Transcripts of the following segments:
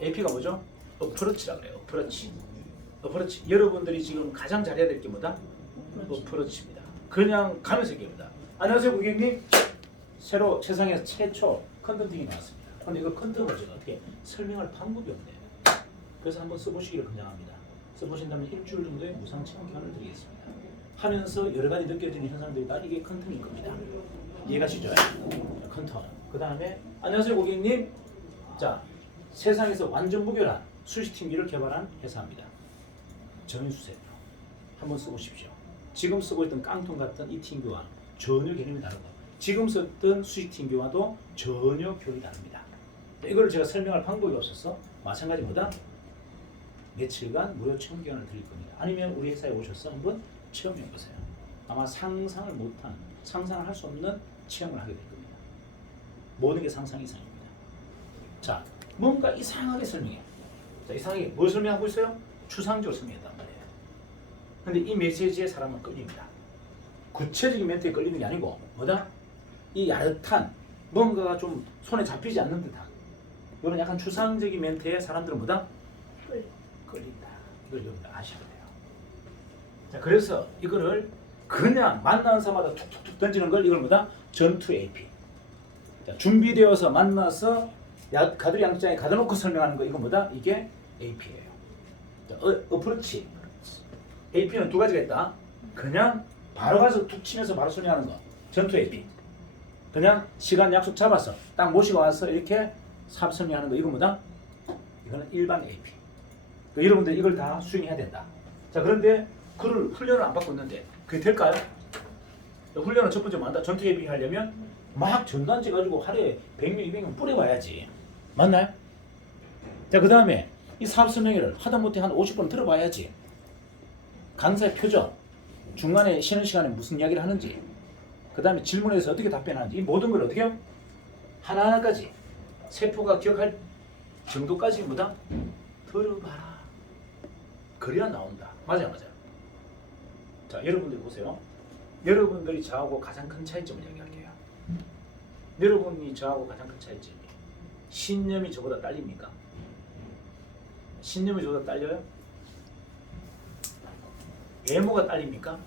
AP가 뭐죠? 어프로치라 그래요. 어프로치. 어프로치. 여러분들이 지금 가장 잘해야 될 게 뭐다? 어프로치입니다. 그냥 가면서 얘기합니다. 안녕하세요 고객님. 새로 세상에서 최초 컨텐팅이 나왔습니다. 근데 이거 컨텐츠를 제가 어떻게 설명할 방법이 없네요. 그래서 한번 써보시기를 권장합니다. 써보신다면 일주일 정도의 무상 체험 기간을 드리겠습니다. 하면서 여러 가지 느껴지는 현상들이 다 이게 컨텐츠일 겁니다. 이해가시죠? 컨텐츠. 그 다음에 안녕하세요 고객님. 자, 세상에서 완전 무결한 수시팀기를 개발한 회사입니다. 정인수세요. 한번 써보십시오. 지금 쓰고 있던 깡통 같은 이 팀기와 전혀 개념이 다르고 지금 썼던 수시팀기와도 전혀 결이 다릅니다. 이걸 제가 설명할 방법이 없어서 마찬가지 뭐다? 며칠간 무료 체험 기간을 드릴 겁니다. 아니면 우리 회사에 오셔서 한번 체험해 보세요. 아마 상상을 못한, 상상을 할 수 없는 체험을 하게 될 겁니다. 모든 게 상상 이상입니다. 자, 뭔가 이상하게 설명해. 자, 이상하게 뭘 설명하고 있어요? 추상적으로 설명했단 말이에요. 근데 이 메시지에 사람은 끌립니다. 구체적인 멘트에 끌리는 게 아니고 뭐다? 이 야릇한 뭔가가 좀 손에 잡히지 않는 듯한 이런 약간 추상적인 멘트에 사람들은 뭐다? 끌린다. 이걸 여러분 아셔야 돼요. 자, 그래서 이거를 그냥 만나는 사람마다 툭툭툭 던지는 걸 이걸 뭐다? 전투 AP. 자, 준비되어서 만나서 가두리 양장에 가둬놓고 설명하는 거 이거 뭐다? 이게 AP예요. 자, 어프로치. AP는 두 가지가 있다. 그냥 바로 가서 툭 치면서 바로 설명하는 거. 전투 AP. 그냥 시간 약속 잡아서 딱 모시고 와서 이렇게 사업 설명하는 거 이거 뭐다? 이거는 일반 AP. 그러니까 여러분들 이걸 다 수행해야 된다. 자, 그런데 그를 훈련을 안 받고 있는데 그게 될까요? 훈련은 첫 번째 뭐한다? 전투 AP 하려면 막 전단지 가지고 하루에 100명, 200명 뿌려봐야지. 맞나요? 자, 그 다음에 이 사업 설명회를 하다못해 한 50번 들어봐야지. 강사의 표정, 중간에 쉬는 시간에 무슨 이야기를 하는지, 그 다음에 질문에서 어떻게 답변하는지, 이 모든 걸 어떻게 해요? 하나하나까지 세포가 기억할 정도까지 뭐다? 들어봐라. 그래야 나온다. 맞아요. 자, 여러분들 보세요. 여러분들이 저하고 가장 큰 차이점을 이야기할게요. 여러분이 저하고 가장 큰 차이점이 신념이 저보다 딸립니까? 신념이 저보다 딸려요? 외모가 딸립니까?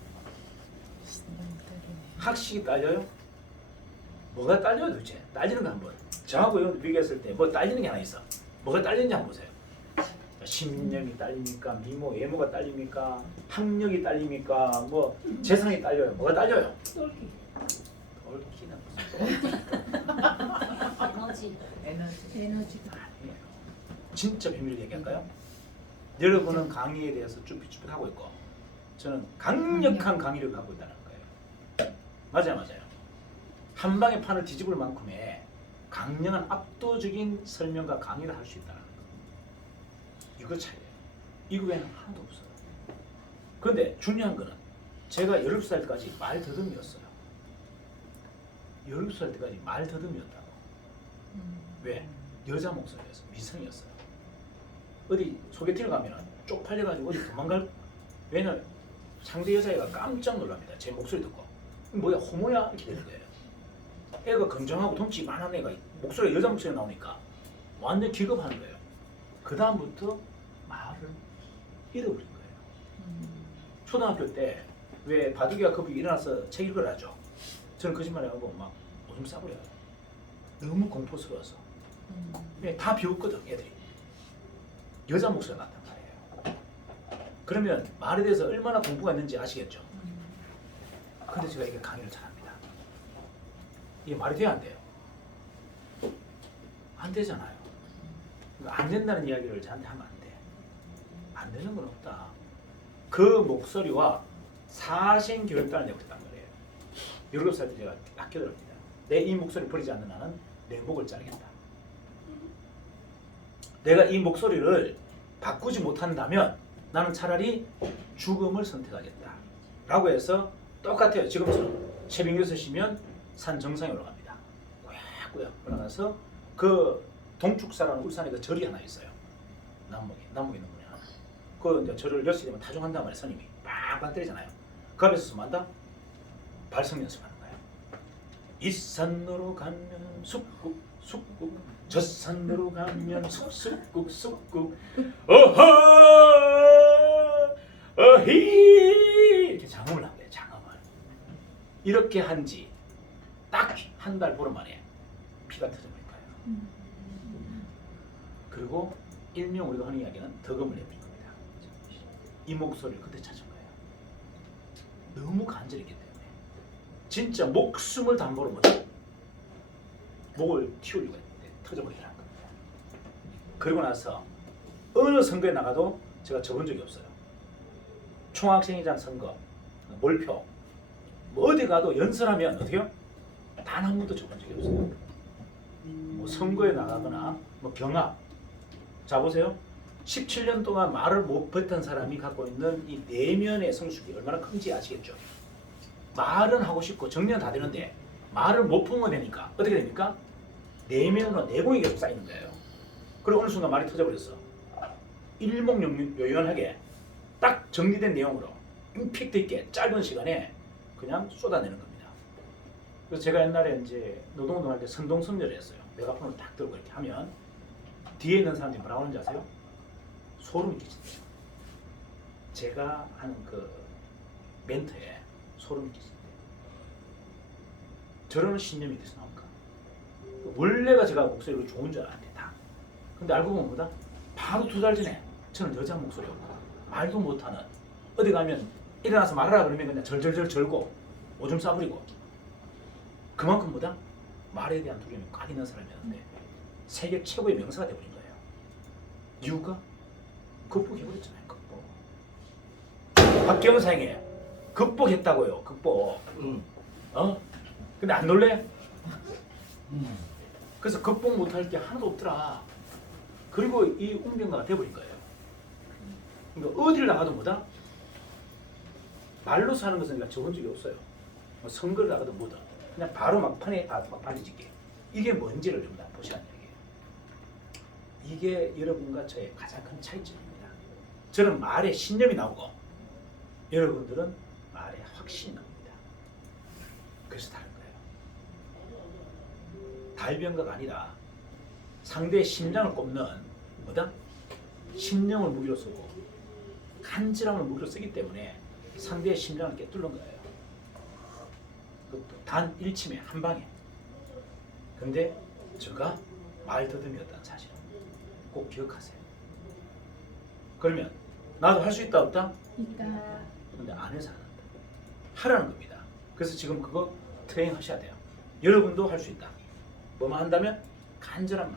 학식이 딸려요? 뭐가 딸려요 도대체? 딸리는 거 한번. 저하고 이런 비교했을 때 뭐 딸리는 게 하나 있어. 뭐가 딸리는지 한번 보세요. 신념이 딸립니까? 미모, 외모가 딸립니까? 학력이 딸립니까? 뭐 재산이 딸려요? 뭐가 딸려요? 똘끼는 무슨 에너지. 아니에요. 진짜 비밀을 얘기할까요? 여러분은 강의에 대해서 쭈삣쭈삣 하고 있고 저는 강력한 강의를 갖고 있다는 거예요. 맞아요. 한 방에 판을 뒤집을 만큼의 강력한 압도적인 설명과 강의를 할 수 있다는 거예요. 이거 차이예요. 이거 외에는 하나도 없어요. 그런데 중요한 거는 제가 17살 때까지 말 더듬이었어요. 17살 때까지 말 더듬이었다고. 왜? 여자 목소리였어. 미성이었어요. 어디 소개팅을 가면 쪽팔려가지고 어디 도망갈. 왜냐면 상대 여자애가 깜짝 놀랍니다. 제 목소리 듣고. 뭐야 호모야? 이렇게 되는 거예요. 애가 건장하고 덩치만한 애가 목소리가 여자 목소리가 나오니까 완전 기겁하는 거예요. 그 다음부터 말을 잃어버린 거예요. 초등학교 때 왜 바둑이가 겁이 일어나서 책 읽으라죠. 저는 거짓말하고 막 오줌 싸버려요. 너무 공포스러워서. 다 비웃거든 애들이. 여자 목소리가 났단 말이에요. 그러면 말에 대해서 얼마나 공부가 있는지 아시겠죠? 근데 제가 이게 강의를 잘합니다. 이게 말이 돼야 안 돼요? 안 되잖아요. 안 된다는 이야기를 저한테 하면 안 돼. 안 되는 건 없다. 그 목소리와 사생 교육단을 내고 있단 말이에요. 17살 때 제가 학교 들었습니다. 내 이 목소리 버리지 않는 나는 내 목을 자르겠다. 내가 이 목소리를 바꾸지 못한다면 나는 차라리 죽음을 선택하겠다. 라고 해서 똑같아요. 지금처럼 새벽 6시면 산 정상에 올라갑니다. 꾸역꾸역 올라가서 그 동축사라는 울산에 그 절이 하나 있어요. 남목에 있는 분이 하나. 그 이제 절을 10시 되면 타종한단 말이에요. 스님이 빵빵 때리잖아요. 그 앞에서 뭐 한다? 발성 연습하는 거예요. 이 산으로 가면 숲국 저 산으로 가면 쑥쑥국 쑥국 어허 어히 이렇게 장음을 합니다. 장음을 이렇게 한지 딱 한 달 보름 만에 피가 터져버릴 거예요. 그리고 일명 우리가 하는 이야기는 덕음을 내버릴 겁니다. 이 목소리를 그때 찾은 거예요. 너무 간절했기 때문에 진짜 목숨을 담보로 못해 목을 틔우려고 했는데 터져버리라는 겁니다. 그리고 나서 어느 선거에 나가도 제가 져본 적이 없어요. 총학생회장 선거, 몰표, 뭐 어디 가도 연설하면 어떻게요? 단 한 번도 져본 적이 없어요. 뭐 선거에 나가거나 뭐 경합. 자 보세요. 17년 동안 말을 못 뱉은 사람이 갖고 있는 이 내면의 성숙이 얼마나 큰지 아시겠죠? 말은 하고 싶고 정리는 다 되는데 말을 못 뿜어내니까 어떻게 됩니까? 내면으로 내공이 계속 쌓이는 거예요. 그리고 어느 순간 말이 터져버렸어. 일목요연하게 딱 정리된 내용으로 임팩트 있게 짧은 시간에 그냥 쏟아내는 겁니다. 그래서 제가 옛날에 이제 노동운동할 때 선동선열을 했어요. 메가폰을 딱 들고 이렇게 하면 뒤에 있는 사람들이 뭐라고 하는지 아세요? 소름이 끼친대요. 제가 하는 그 멘트에 소름이 끼친대요. 저런 신념이 어디서 나올까? 원래가 제가 목소리가 좋은 줄 알았는데 다. 근데 알고 보면 뭐다? 바로 2달 전에 저는 여자 목소리였고 말도 못하는 어디 가면 일어나서 말하라 그러면 그냥 절절절 절고 오줌 싸부리고 그만큼 뭐다? 말에 대한 두려움이 꽉 있는 사람이었는데 세계 최고의 명사가 되어버린 거예요. 이유가 극복해버렸잖아요. 극복. 박경은 사형에 극복했다고요. 극복. 근데 안 놀래? 그래서 극복 못할 게 하나도 없더라. 그리고 이 웅변가가 돼버린 거예요. 그러니까 어디를 나가도 뭐다? 말로 사는 것은 내가 적은 적이 없어요. 뭐 선거를 나가도 뭐다. 그냥 바로 막판에 막판에 짓게. 이게 뭔지를 좀 보시라는 얘기예요. 이게 여러분과 저의 가장 큰 차이점입니다. 저는 말에 신념이 나오고 여러분들은 말에 확신이 나옵니다. 그래서 다른 거예요. 달변가가 아니라 상대의 심장을 꼽는 뭐다? 심령을 무기로 쓰고 간절함을 무기로 쓰기 때문에 상대의 심장을 깨뚫는 거예요. 단 1침에 한 방에. 근데 제가 말더듬이었다는 사실을 꼭 기억하세요. 그러면 나도 할 수 있다 없다? 있다. 근데 안 해서 안 한다. 하라는 겁니다. 그래서 지금 그거 트레이닝 하셔야 돼요. 여러분도 할 수 있다. 뭐만 한다면? 간절함만.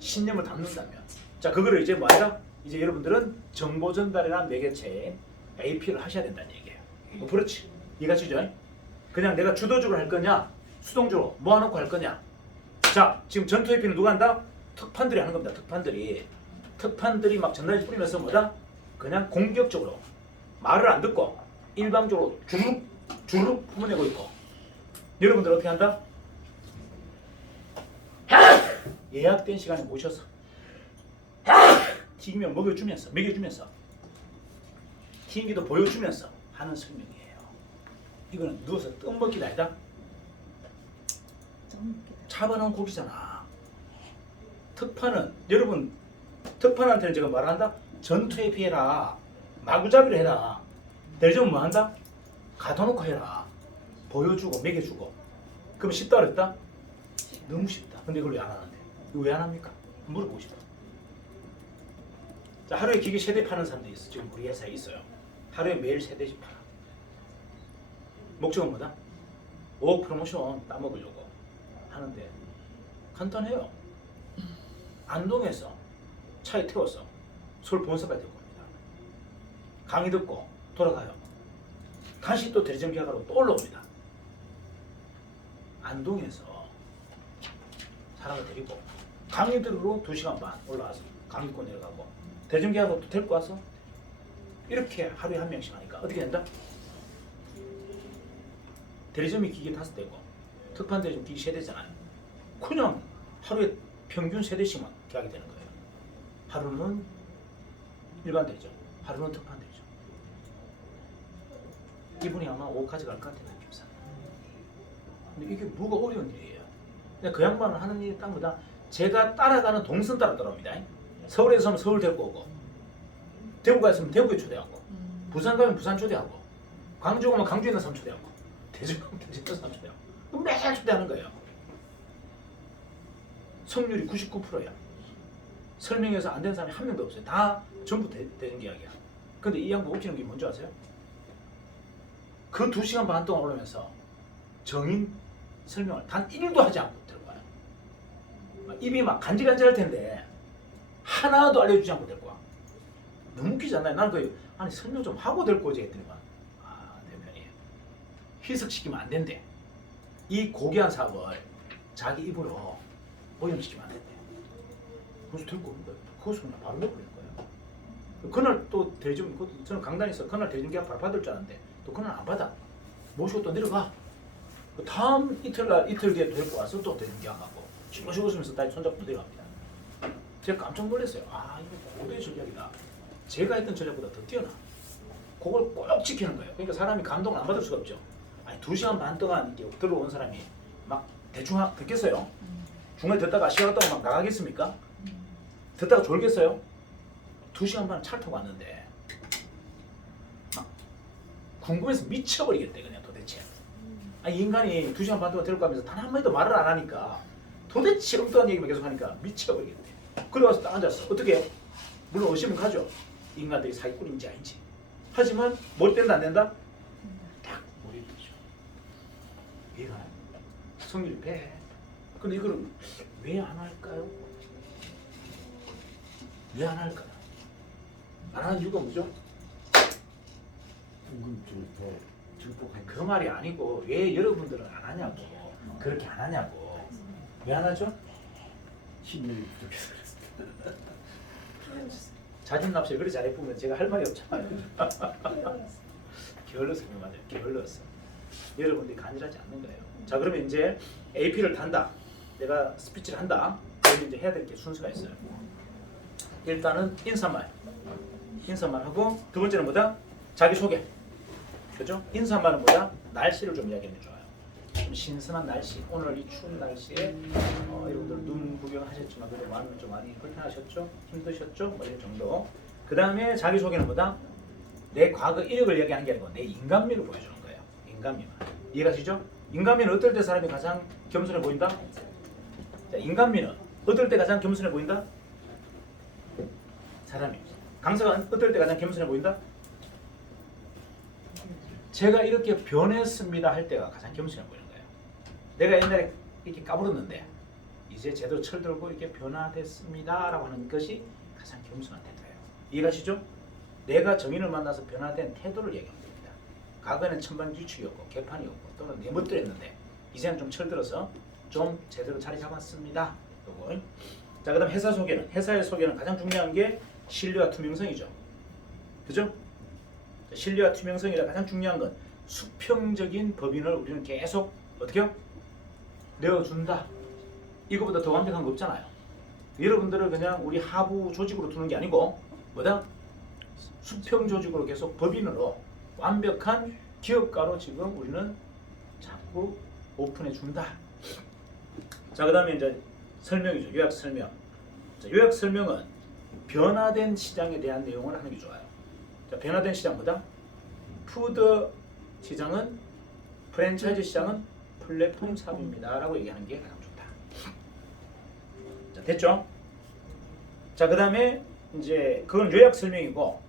신념을 담는다면. 자, 그거를 이제 뭐야? 이제 여러분들은 정보 전달이라는 매개체에 AP를 하셔야 된다는 얘기예요. 그렇지. 이해가시죠? 그냥 내가 주도적으로 할 거냐? 수동적으로 모아놓고 할 거냐? 자, 지금 전투 AP는 누가 한다? 특판들이 하는 겁니다. 특판들이 막 전단지 뿌리면서 뭐다? 그냥 공격적으로 말을 안 듣고 일방적으로 주룩 품어내고 있고 여러분들 어떻게 한다? 예약된 시간에 모셔서 튀기면 먹여주면서 튀기도 보여주면서 하는 설명이에요. 이거는 누워서 떡먹기가 아니다. 차분한 곡이잖아. 특판은 여러분 특판한테는 제가 말한다. 전투에 피해라. 마구잡이를 해라. 대리점은 뭐 한다? 가둬놓고 해라. 보여주고 먹여주고. 그럼 쉽다 그랬다? 너무 쉽다. 근데 이걸 왜 안 하는데? 이거 왜 안 합니까? 물어보고 싶다. 자, 하루에 기계 3대 파는 사람들이 있어. 지금 우리 회사에 있어요. 하루에 매일 3대씩 팔아. 목적은 뭐다? 5억 프로모션 따먹으려고 하는데 간단해요. 안동에서 차에 태워서 서울 본사까지 데리고 갑니다. 강의 듣고 돌아가요. 다시 또 대리점 계약하러 또 올라옵니다. 안동에서 사람을 데리고 강의 들으러 2시간 반 올라와서 강의권 내려가고 대리점 계약하러 또 데리고 와서 이렇게 하루에 한 명씩 하니까 어떻게 된다? 대리점이 기계 5대고 특판 대리점 기계 3대잖아요. 그냥 하루에 평균 3대씩만 계약이 되는 거예요. 하루는 일반 대리점, 하루는 특판 대리점. 이분이 아마 5억 가져갈 것 같아요. 느낌상. 근데 이게 뭐가 어려운 일이에요. 그냥 그 양반은 하는 일이 딱 뭐다? 제가 따라가는 동선 따라 따라옵니다. 서울에서 오면 서울 데리고 오고, 대구 갔으면 대구에 초대하고, 부산 가면 부산 초대하고, 광주 가면 광주에 있는 사람 초대하고, 대전 가면 대전 있는 사람 초대하고, 그럼 매일 초대하는 거예요. 성률이 99%야. 설명해서 안 되는 사람이 한 명도 없어요. 다 전부 되는 계약이야. 근데 이 양반 웃기는 게 뭔지 아세요? 그 2시간 반 동안 오르면서 정인 설명을 단 1도 하지 않고 들어가요. 입이 막 간질간질할 텐데 하나도 알려주지 않고 데리고 와. 너무 웃기지 않나요? 나는 그 아니 설명 좀 하고 데리고 오지 했더니만 대표님 희석시키면 안 된대. 이 고귀한 사업을 자기 입으로 오염시키면 안 된대. 그래서 데리고 오는 거예요. 거기서 그냥 바로 내버리는 거예요. 그날 또 대중, 저는 강단에 있어. 그날 대중 계약 바로 받을 줄 알았는데 또 그날 안 받아. 모시고 또 내려가. 다음 이틀 뒤에 데리고 와서 또 대중 계약하고 싱글싱글 웃으면서 다시 손잡고 내려갑니다. 제가 깜짝 놀랐어요. 이거 고도의 전략이다. 제가 했던 전략보다 더 뛰어나. 그걸 꼭 지키는 거예요. 그러니까 사람이 감동을 안 받을 수가 없죠. 2시간 반 동안 이렇게 들어온 사람이 막 대충 듣겠어요? 중간에 듣다가 시간 없다고 막 나가겠습니까? 듣다가 졸겠어요? 2시간 반 차를 타고 왔는데 막 궁금해서 미쳐버리겠대 그냥 도대체. 인간이 2시간 반 동안 데리고 가면서 단 한마디도 말을 안 하니까 도대체 엉뚱한 얘기만 계속 하니까 미쳐버리겠대. 그래 와서 딱 앉았어. 어떻게 해요? 물론 의심은 가죠. 인간들이 사기꾼인지 아닌지. 하지만 머리 뗀다 안 된다? 딱 머리 뜨죠. 이해가 나요? 성질이 배. 근데 이거를 왜 안 할까요? 왜 안 할까요? 안 하는 이유가 뭐죠? 궁금증이 더 증폭하니. 그 말이 아니고 왜 여러분들은 안 하냐고. 그렇게 안 하냐고. 왜 안 하죠? 힘이 부족해서 그렇습니다. 자진납세 그리 잘해보면 제가 할 말이 없잖아요. 게을러서 그런 맞아요. 게을러서. 여러분들이 간절하지 않는 거예요. 자 그러면 이제 AP를 단다. 내가 스피치를 한다. 그러면 이제 해야 될 게 순서가 있어요. 일단은 인사말 하고 두 번째는 뭐다? 자기소개. 그죠? 인사말은 뭐다? 날씨를 좀 이야기하면 좋아요. 좀 신선한 날씨. 오늘 이 추운 날씨에 여러분들 눈 구경하셨지만 그래도 마음이 좀 많이 불편하셨죠? 힘드셨죠? 뭐 이런 정도. 그 다음에 자기소개는 뭐다? 내 과거 이력을 이야기하는 게 아니고 내 인간미를 보여주는 거예요. 인간미만. 이해가시죠? 인간미는 어떨 때 사람이 가장 겸손해 보인다? 자, 인간미는 어떨 때 가장 겸손해 보인다? 사람이. 강사가 어떨 때 가장 겸손해 보인다? 제가 이렇게 변했습니다 할 때가 가장 겸손해 보이는 거예요. 내가 옛날에 이렇게 까불었는데 이제 제대로 철들고 이렇게 변화됐습니다 라고 하는 것이 가장 겸손한 태도예요. 이해가시죠? 내가 정인을 만나서 변화된 태도를 얘기하는 겁니다. 과거에는 천방지축이었고 개판이었고 또는 내 멋대로 했는데 이제는 좀 철들어서 좀 제대로 자리 잡았습니다. 요거. 자, 그 다음 회사 소개는, 회사의 소개는 가장 중요한 게 신뢰와 투명성이죠. 그죠? 신뢰와 투명성이라 가장 중요한 건 수평적인 법인을 우리는 계속 어떻게요? 내어준다. 이거보다 더 완벽한 거 없잖아요. 여러분들을 그냥 우리 하부 조직으로 두는 게 아니고 뭐다? 수평 조직으로 계속 법인으로 완벽한 기업가로 지금 우리는 자꾸 오픈해 준다. 자, 그 다음에 이제 설명이죠. 요약 설명. 자, 요약 설명은 변화된 시장에 대한 내용을 하는 게 좋아요. 자, 변화된 시장보다 푸드 시장은 프랜차이즈 시장은 플랫폼 사업입니다 라고 얘기하는 게 가장 좋다. 자, 됐죠? 자, 그 다음에 이제 그건 요약 설명이고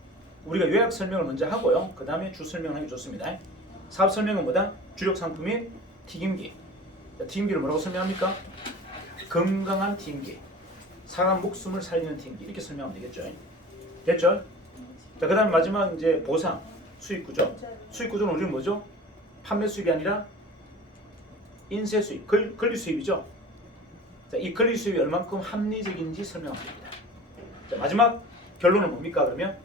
우리가 요약 설명을 먼저 하고요. 그 다음에 주 설명하는 게 좋습니다. 사업 설명은 뭐다? 주력 상품인 튀김기. 자, 튀김기를 뭐라고 설명합니까? 건강한 튀김기. 사람 목숨을 살리는 튀김기. 이렇게 설명하면 되겠죠? 됐죠? 자, 그 다음에 마지막 이제 보상, 수익 구조. 수익 구조는 우리는 뭐죠? 판매 수익이 아니라 인쇄 수익, 권리 수입이죠. 자, 이 권리 수입이 얼만큼 합리적인지 설명하면 됩니다. 자, 마지막 결론은 뭡니까 그러면?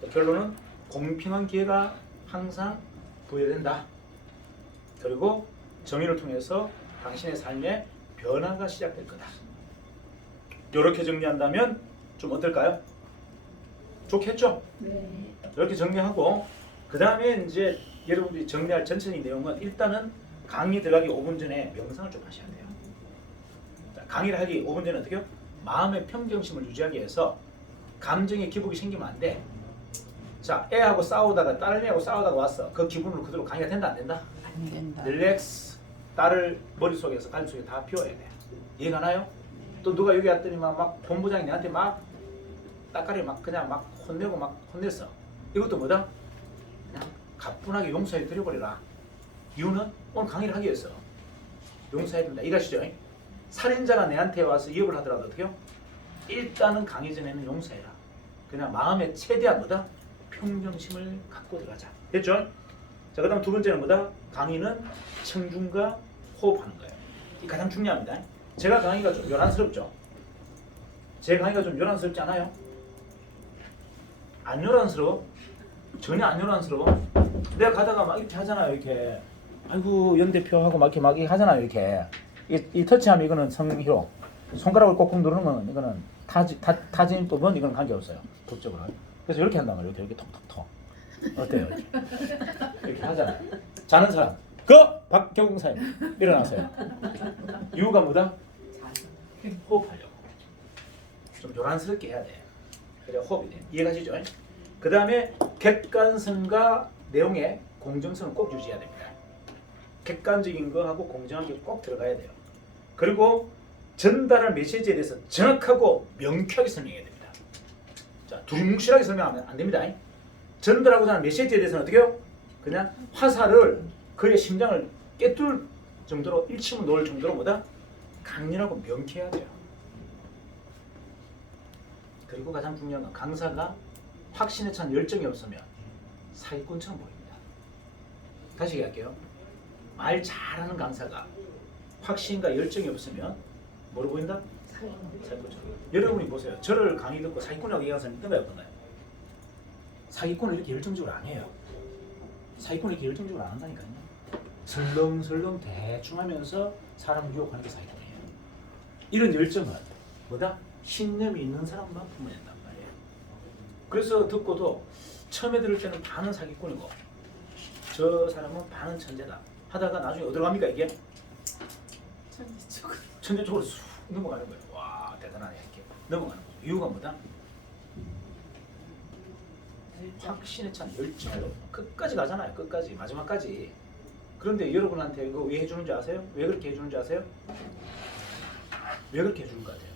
자, 결론은 공평한 기회가 항상 부여된다. 그리고 정의를 통해서 당신의 삶에 변화가 시작될 거다. 이렇게 정리한다면 좀 어떨까요? 좋겠죠? 네. 이렇게 정리하고 그 다음에 이제 여러분들이 정리할 전체적인 내용은 일단은 강의 들어가기 5분 전에 명상을 좀 하셔야 돼요. 자, 강의를 하기 5분 전에 어떻게 해요? 마음의 평정심을 유지하기 위해서 감정의 기복이 생기면 안 돼. 자, 애하고 싸우다가 딸내하고 싸우다가 왔어. 그 기분으로 그대로 강의가 된다 안 된다? 안 된다. 릴렉스. 딸을 머릿속에서 가슴속에 다 비워야 돼. 이해가나요? 또 누가 여기 왔더니 막 본부장이 내한테 막 따까리 막 그냥 막 혼내고 막 혼냈어. 이것도 뭐다? 그냥 가뿐하게 용서해 드려버리라. 이유는 오늘 강의를 하기 위해서 용서해야 된다. 이해가시죠? 살인자가 내한테 와서 위협을 하더라도 어떻게 해요? 일단은 강의 전에는 용서해라. 그냥 마음에 최대한 뭐다? 평정심을 갖고 들어가자. 됐죠? 자, 그 다음 두 번째는 뭐다? 강의는 청중과 호흡하는 거예요. 이 가장 중요합니다. 제가 강의가 좀 요란스럽죠? 제 강의가 좀 요란스럽지 않아요? 안 요란스러워? 전혀 안 요란스러워? 내가 가다가 막 이렇게 하잖아요. 이렇게 아이고 연 대표하고 막 이렇게 하잖아요. 이렇게 이 터치하면 이거는 성희롱, 손가락을 꾹꾹 누르는 건 이거는 타진법은 이건 관계없어요. 법적으로. 그래서 이렇게 한단 말이에요. 이렇게 톡톡톡. 어때요? 이렇게 하잖아요. 자는 사람 박경웅 사님 일어나세요. 이유가 뭐다? 호흡하려고. 좀 요란스럽게 해야 돼. 그래야 호흡이 돼. 이해가시죠? 그 다음에 객관성과 내용의 공정성을 꼭 유지해야 됩니다. 객관적인 거하고 공정한 게 꼭 들어가야 돼요. 그리고 전달할 메시지에 대해서 정확하고 명쾌하게 설명해야 됩니다. 자, 두리뭉실하게 설명하면 안 됩니다. 전달하고자 하는 메시지에 대해서는 어떻게 해요? 그냥 화살을 그의 심장을 깨뚫 정도로 일침을 놓을 정도로 뭐다? 강렬하고 명쾌해야 돼요. 그리고 가장 중요한 건 강사가 확신에 찬 열정이 없으면 사기꾼처럼 보입니다. 다시 얘기할게요. 말 잘하는 강사가 확신과 열정이 없으면 뭐로 보인다? 사기꾼처럼. 여러분이 보세요. 저를 강의 듣고 사기꾼이라고 얘기하는 사람이 있던가요? 없던가요? 사기꾼은 이렇게 열정적으로 안 해요. 사기꾼은 이렇게 열정적으로 안 한다니까요. 설렁설렁 대충 하면서 사람을 유혹하는 게 사기꾼이에요. 이런 열정은 뭐다? 신념이 있는 사람만 품어낸단 말이에요. 그래서 듣고도 처음에 들을 때는 반은 사기꾼이고 저 사람은 반은 천재다 하다가 나중에 어디로 갑니까 이게? 천재 쪽으로 쑥 넘어가는 거예요. 와 대단하네 이렇게 넘어가는 거죠. 이유가 뭐다? 확신에 찬 열정으로 끝까지 가잖아요. 끝까지 마지막까지. 그런데 여러분한테 이거 왜 해주는지 아세요? 왜 그렇게 해주는지 아세요? 왜 그렇게 해주는 것 같아요?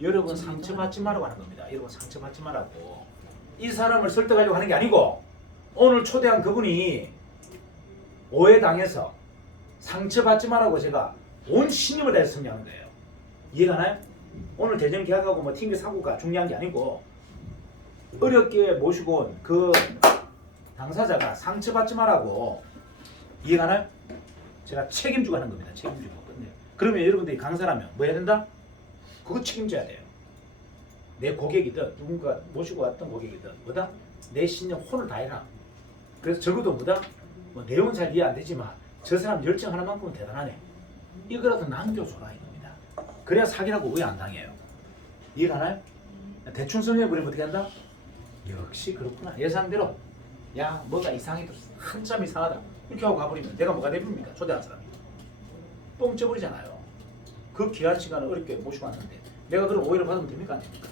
여러분 상처받지 말라고 하는 겁니다. 여러분 상처받지 말라고. 이 사람을 설득하려고 하는 게 아니고 오늘 초대한 그분이 오해당해서 상처받지 말라고 제가 온 신념을 다해서 설명하는 거예요. 이해가 나요? 오늘 대전 계약하고 뭐 팀의 사고가 중요한 게 아니고 어렵게 모시고 온 그 당사자가 상처받지 말라고. 이해가 나요? 제가 책임지고 하는 겁니다. 책임지고. 그러면 여러분들이 강사라면 뭐 해야 된다? 그거 책임져야 돼요. 내 고객이든 누군가 모시고 왔던 고객이든 뭐다? 내 신념 혼을 다해라. 그래서 적어도 뭐다? 뭐 내용은 잘 이해 안 되지만 저 사람 열정 하나만큼은 대단하네. 이거라도 남겨줘라 이겁니다. 그래야 사기라고 오해 안 당해요. 이해가 나요? 대충 설명해버리면 어떻게 한다? 역시 그렇구나. 예상대로 야 뭐가 이상해 한참 이상하다 이렇게 하고 가버리면 내가 뭐가 되십니까? 초대한 사람이 뻥 쪄버리잖아요. 그 귀한 시간을 어렵게 모시고 왔는데 내가 그런 오해를 받으면 됩니까? 안 됩니까?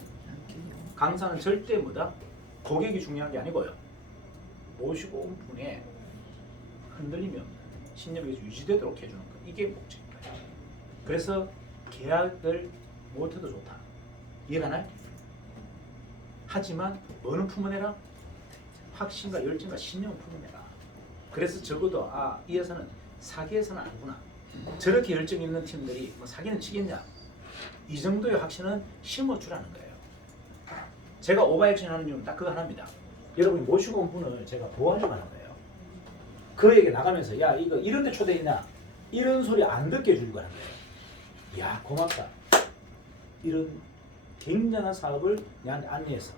강사는 절대 뭐다? 고객이 중요한 게 아니고요. 모시고 온 분의 흔들리면 신념이 유지되도록 해주는 것. 이게 목적입니다. 그래서 계약을 못해도 좋다. 이해가 나요? 하지만 뭐는 품어내라? 확신과 열정과 신념을 품어내라. 그래서 적어도 이 회사는 사기회사는 아니구나. 저렇게 열정 있는 팀들이 뭐 사기는 치겠냐? 이 정도의 확신은 심어주라는 거예요. 제가 오버액션 하는 이유는 딱 그거 하나입니다. 여러분이 모시고 온 분을 제가 보호하려고 하는 거예요. 그에게 나가면서 야 이거 이런 데 초대했냐? 이런 소리 안 듣게 해주려고 하는 거예요. 야 고맙다. 이런 굉장한 사업을 내한테 안내해서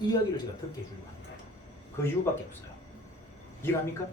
이야기를 제가 듣게 해주려고 하는 거예요. 그 이유밖에 없어요. 이해합니까?